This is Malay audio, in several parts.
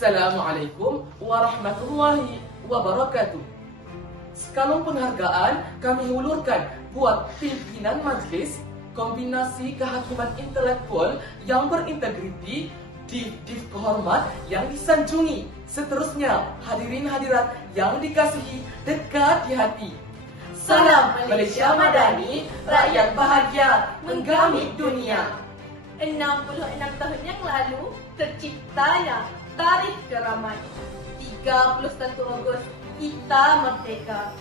Assalamualaikum warahmatullahi wabarakatuh. Sekalung penghargaan kami hulurkan buat pimpinan majlis kombinasi kehakiman intelektual yang berintegriti, div kehormat yang disanjungi. Seterusnya, hadirin hadirat yang dikasihi dekat di hati. Salam Malaysia Madani, rakyat bahagia menggamit dunia. 66 tahun yang lalu tercipta yang tarikh keramat. 31 Ogos kita merdeka.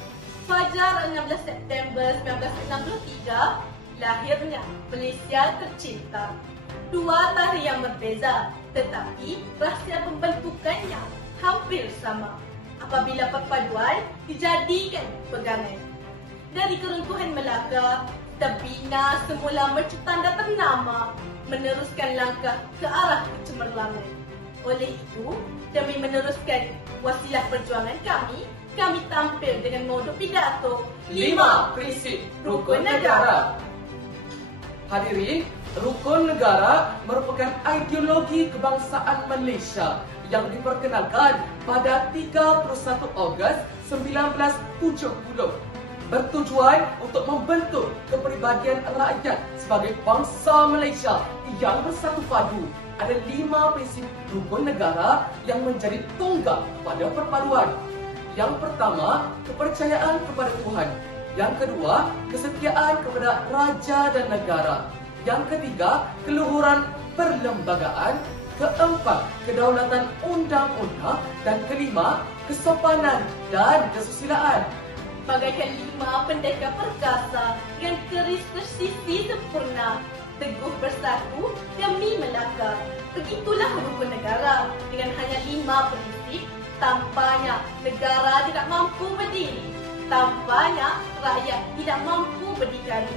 Fajar 16 September 1963 lahirnya Malaysia tercinta. Dua tarikh yang berbeza, tetapi rahsia pembentukannya hampir sama apabila perpaduan dijadikan pegangan. Dari keruntuhan Melaka, Terbina semula mercutanda ternama meneruskan langkah ke arah kecemerlangan. Oleh itu, demi meneruskan wasilah perjuangan kami tampil dengan modul pidato 5 prinsip rukun negara. Hadirin, rukun negara merupakan ideologi kebangsaan Malaysia yang diperkenalkan pada 31 Ogos 1970. Bertujuan untuk membentuk kepribadian rakyat sebagai bangsa Malaysia yang bersatu padu. Ada 5 prinsip rukun negara yang menjadi tonggak pada perpaduan. Yang pertama, kepercayaan kepada Tuhan. Yang kedua, kesetiaan kepada raja dan negara. Yang ketiga, keluhuran perlembagaan. Keempat, kedaulatan undang-undang. Dan kelima, kesopanan dan kesusilaan. Bagaikan 5 pendekar perkasa yang keris tersisi sempurna, teguh bersatu demi Melaka. Begitulah rukun negara. Dengan hanya 5 prinsip, tampaknya negara tidak mampu berdiri. Tampaknya rakyat tidak mampu berdikari.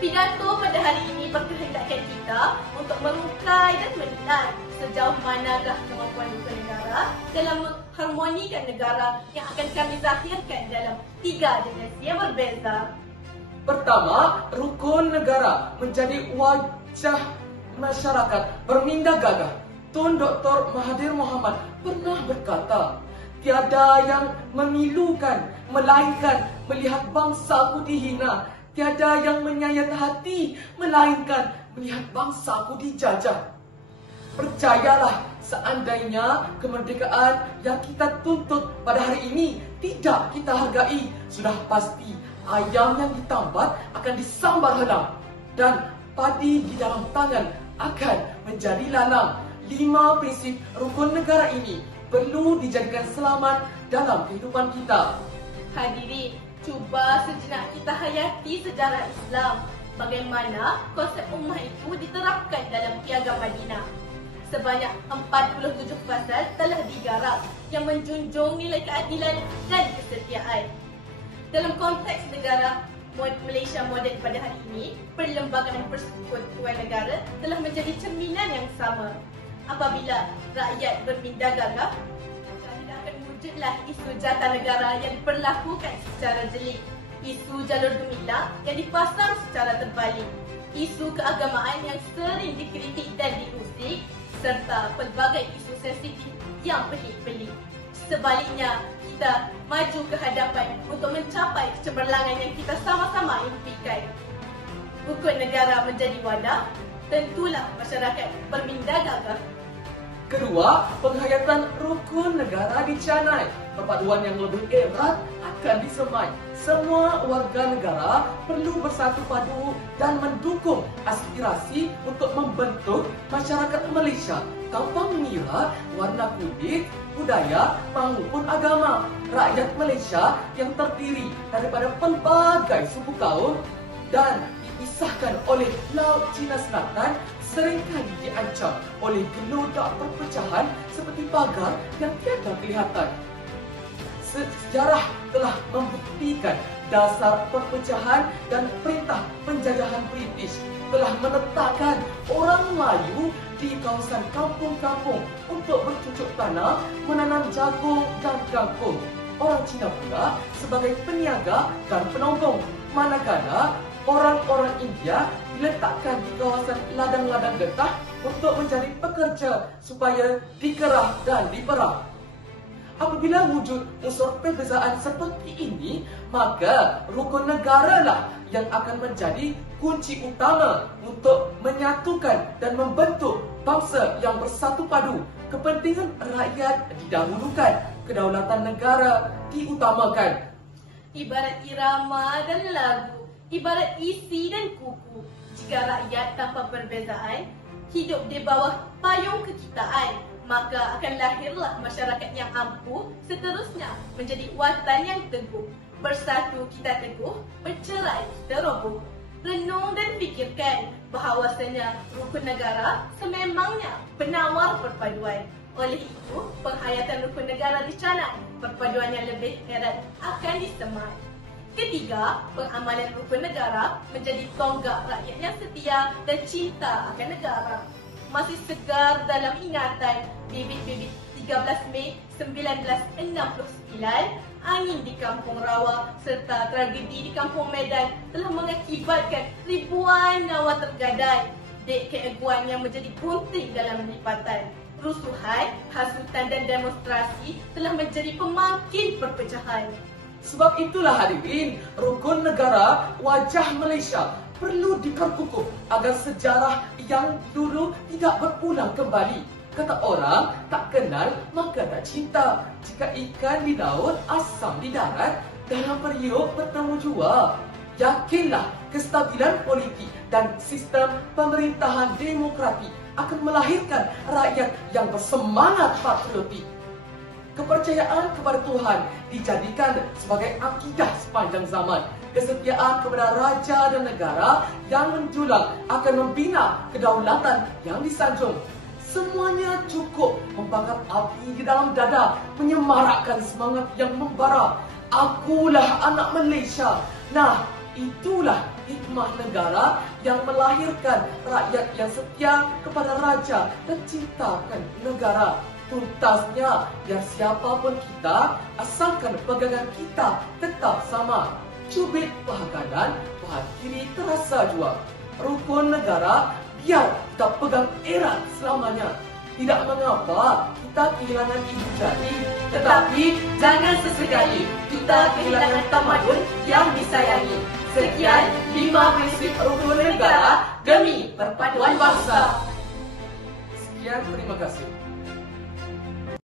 Pidato pada hari ini berkehendakkan kita untuk merungkai dan menilai sejauh manakah kemampuan rukun negara dalam mengharmonikan negara yang akan kami zahirkan dalam 3 generasi yang berbeza. Pertama, rukun negara menjadi wajah masyarakat berminda gagah. Tun Dr. Mahathir Mohamad pernah berkata, tiada yang memilukan melainkan melihat bangsaku dihina. Tiada yang menyayat hati melainkan melihat bangsaku dijajah. Percayalah, seandainya kemerdekaan yang kita tuntut pada hari ini tidak kita hargai, sudah pasti ayam yang ditambat akan disambar henam dan padi di dalam tangan akan menjadi lalang. 5 prinsip rukun negara ini perlu dijadikan selamat dalam kehidupan kita. Hadirin, cuba sejenak kita hayati sejarah Islam. Bagaimana konsep ummah itu diterapkan dalam Piagam Madinah. Sebanyak 47 pasal telah digarap yang menjunjung nilai keadilan dan kesetiaan. Dalam konteks negara Malaysia moden pada hari ini, perlembagaan persekutuan negara telah menjadi cerminan yang sama. Apabila rakyat berminda gagah, tidak akan wujudlah isu jatah negara yang diperlakukan secara jelik, isu jalur gemilang yang dipasang secara terbalik, isu keagamaan yang sering dikritik dan diusik, serta pelbagai isu sensitif yang pelik-pelik. Sebaliknya, kita maju ke hadapan untuk mencapai kecemerlangan yang kita sama-sama impikan. Rukun negara menjadi wadah, tentulah masyarakat berminda gagah. Kedua, penghayatan rukun negara dicanai. Perpaduan yang lebih erat akan disemai. Semua warga negara perlu bersatu padu dan mendukung aspirasi untuk membentuk masyarakat Malaysia tanpa mengira warna kulit, budaya maupun agama. Rakyat Malaysia yang terdiri daripada pelbagai suku kaum dan dipisahkan oleh Laut Cina Selatan seringkali diancam oleh gelodak perpecahan seperti pagar yang tiada kelihatan. Sejarah telah membuktikan dasar perpecahan dan perintah penjajahan British telah meletakkan orang Melayu di kawasan kampung-kampung untuk bercucuk tanam, menanam jagung dan kangkung. Orang Cina pula sebagai peniaga dan penongkong, manakala orang-orang India diletakkan di kawasan ladang-ladang getah untuk menjadi pekerja supaya dikerah dan diperah. Apabila wujud unsur perbezaan seperti ini, maka rukun negara lah yang akan menjadi kunci utama untuk menyatukan dan membentuk bangsa yang bersatu padu. Kepentingan rakyat didahulukan, kedaulatan negara diutamakan. Ibarat irama dan lagu, ibarat isi dan kuku. Jika rakyat tanpa perbezaan hidup di bawah payung kekitaan, maka akan lahirlah masyarakat yang ampuh, seterusnya menjadi watan yang teguh. Bersatu kita teguh, bercerai kita roboh. Renung dan fikirkan bahawasanya rukun negara sememangnya penawar perpaduan. Oleh itu, penghayatan rukun negara dicanang, perpaduan yang lebih erat akan disemai. Ketiga, pengamalan rukun negara menjadi tonggak rakyat yang setia dan cinta akan negara. Masih segar dalam ingatan bibit-bibit 13 Mei 1969, angin di Kampung Rawa serta tragedi di Kampung Medan telah mengakibatkan ribuan nyawa tergadai. Dek keeguan yang menjadi gunting dalam lipatan. Rusuhan, hasutan dan demonstrasi telah menjadi pemangkin perpecahan. Sebab itulah hadirin, rukun negara wajah Malaysia perlu diperkukuh agar sejarah yang dulu tidak berulang kembali. Kata orang, tak kenal maka tak cinta. Jika ikan di laut, asam di darat, dalam periuk bertemu jua. Yakinlah, kestabilan politik dan sistem pemerintahan demokratik akan melahirkan rakyat yang bersemangat patriotik. Kepercayaan kepada Tuhan dijadikan sebagai akidah sepanjang zaman. Kesetiaan kepada raja dan negara yang menjulang akan membina kedaulatan yang disanjung. Semuanya cukup membakar api di dalam dada, menyemarakkan semangat yang membara. Akulah anak Malaysia. Nah, itulah hikmah negara yang melahirkan rakyat yang setia kepada raja dan cintakan negara. Tuntasnya, biar siapapun kita, asalkan pegangan kita tetap sama. Cubit paha kanan, paha kiri terasa jua. Rukun negara biar kita pegang erat selamanya. Tidak mengapa kita kehilangan ibu jari, tetapi jangan sesekali kita kehilangan tamadun yang disayangi. Sekian 5 prinsip rukun negara demi perpaduan bangsa. Sekian, terima kasih.